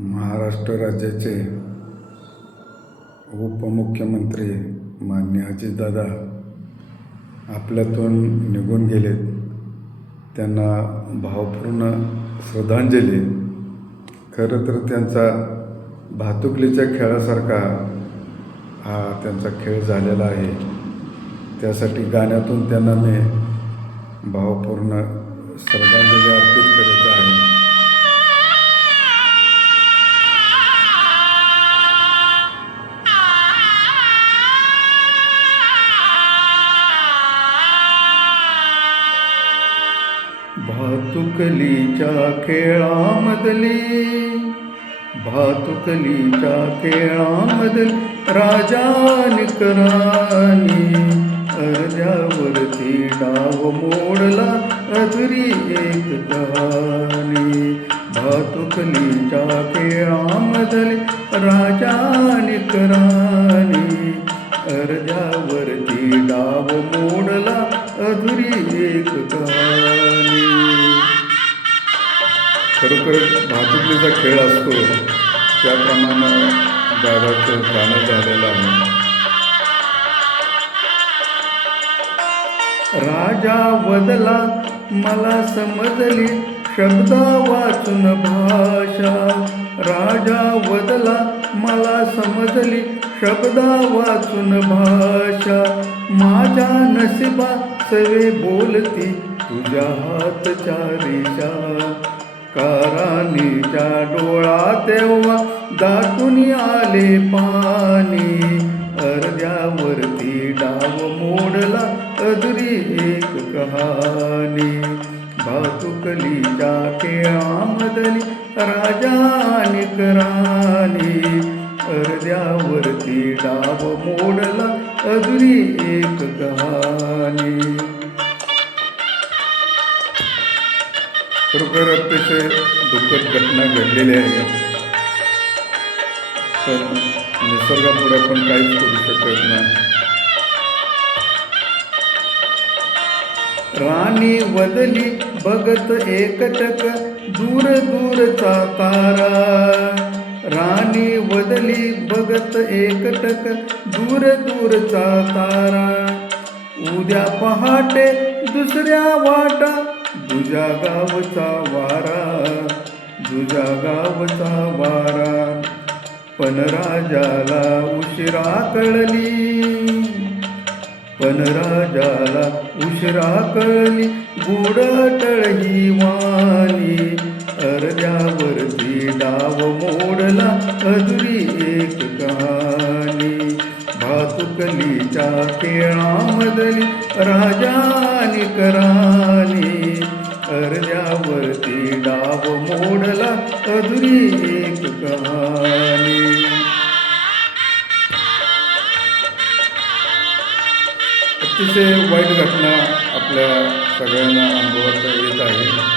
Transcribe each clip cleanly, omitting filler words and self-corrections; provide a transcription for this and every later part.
महाराष्ट्र राज्याचे उपमुख्यमंत्री माननीय अजितदादा आपल्यातून निघून गेलेत. त्यांना भावपूर्ण श्रद्धांजली. खरं तर त्यांचा भातुकलीच्या खेळासारखा हा त्यांचा खेळ झालेला आहे. त्यासाठी गाण्यातून त्यांना मी भावपूर्ण श्रद्धांजली अर्पित करत आहे. भातुकलीच्या खेळामधली राजाने करानी अर्ध्यावरती डाव मोडला अधुरी एक कहाणी. भातुकलीच्या खेळामधली राजाने करानी अर्ध्यावरती डाव मोडला अधुरी एक कहाणी. खरोखर भातुकलीचा खेळ असतो त्याप्रमाणे दादाचं गाणं झालेलं आहे. राजा वदला मला समजली शब्द वाचून भाषा. राजा वदला मला समजली शब्द वाचून भाषा. माझ्या नशिबा सवे बोलती तुझ्या हातच्या रेषा. कारानीच्या डोळा तेव्हा दाटून आले पाणी. अर्ध्यावरती डाव मोडला अधुरी एक कहाणी. भातुकलीच्या खेळामधली राजाने करानी अर्ध्यावरती डाव मोडला अधुरी एक कहाणी. खरोखर अतिशय दुःखद घटना घडलेली आहे. पण निसर्गापुढे आपण काहीच करू शकत नाही. राणी वदली बघत एकटक दूर दूरचा तारा. राणी वदली बघत एकटक दूर दूरचा तारा. उद्या पहाटे दुसऱ्या वाटा तुझ्या गावचा वारा. तुझ्या गावचा वारा. पण राजाला उशिरा कळली. पण राजाला उशिरा कळली बुडटळ ही वाणी. अर्ध्यावरती डाव मोडला अधुरी एक कहाणी. भातुकलीच्या खेळामधली राजाने करानी अर्ध्यावरती डाव मोडला अधुरी एक कहाणी. अतिशय वाईट घटना आपल्या सगळ्यांना अनुभवता येत आहे.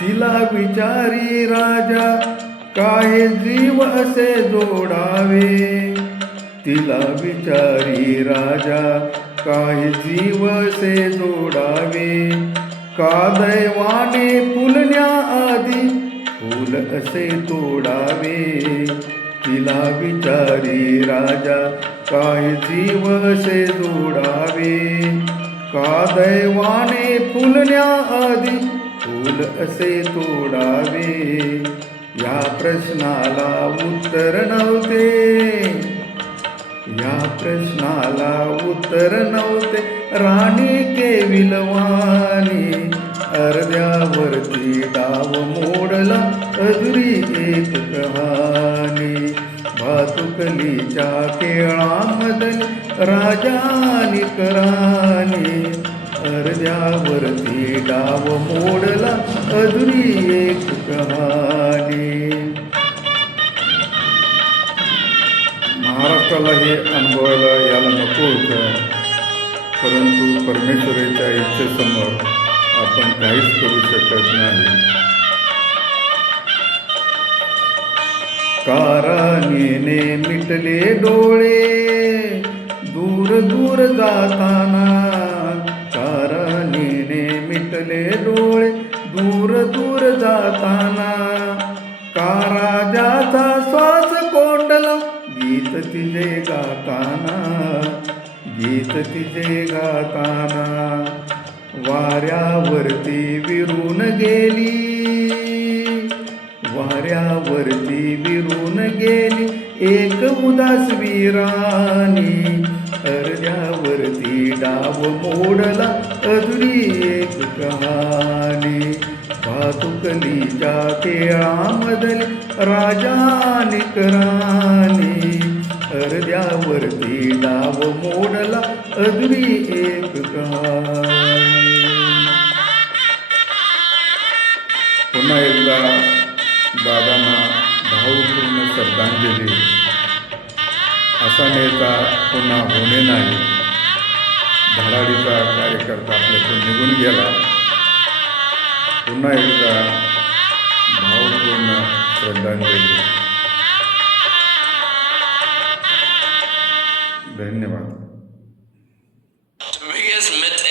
तिला विचारी राजा काय जीव असे जोडावे. तिला विचारी राजा काय जीव असे जोडावे. का दैवाने फुलण्या आधी फूल असे तोडावे. तिला विचारी राजा काय जीव असे जोडावे. का दैवाने फुलण्या आधी फूल असे तोडावे. या प्रश्नाला उत्तर नव्हते. या प्रश्नाला उत्तर नव्हते राणी केविलवाणी. अर्ध्यावरती डाव मोडला अधुरी एक कहाणी. भातुकलीच्या खेळामधली राजाने करानी अर्ध्यावरती डाव मोडला अधुरी एक कहाणी. महाराष्ट्राला हे अनुभवायला यायला नको होतं. परंतु परमेश्वराच्या इच्छेसमोर आपण काहीच करू शकत नाही. कारानीने मिटले डोळे दूर दूर जाताना. कारानीने मिटले डोळे दूर दूर जाताना का राजाचा श्वास कोंडला गीत तिचे गाताना गीत तिचे गाताना वाऱ्यावरती विरून गेली वाऱ्यावरती विरून गेली एक उदास वीरानी अर्ध्यावरती डाव मोडला अधुरी एक कहाणी भातुकलीच्या खेळामधली राजानी राणी अर्ध्यावरती डाव मोडला अधुरी एक कहाणी. पुन्हा एकदा दादांना भावपूर्ण श्रद्धांजली. असा नेता पुन्हा होणे नाही. धडाडीचा कार्यकर्ता आपल्यातून निघून गेला. पुन्हा एकदा भावपूर्ण श्रद्धांजली. धन्यवाद.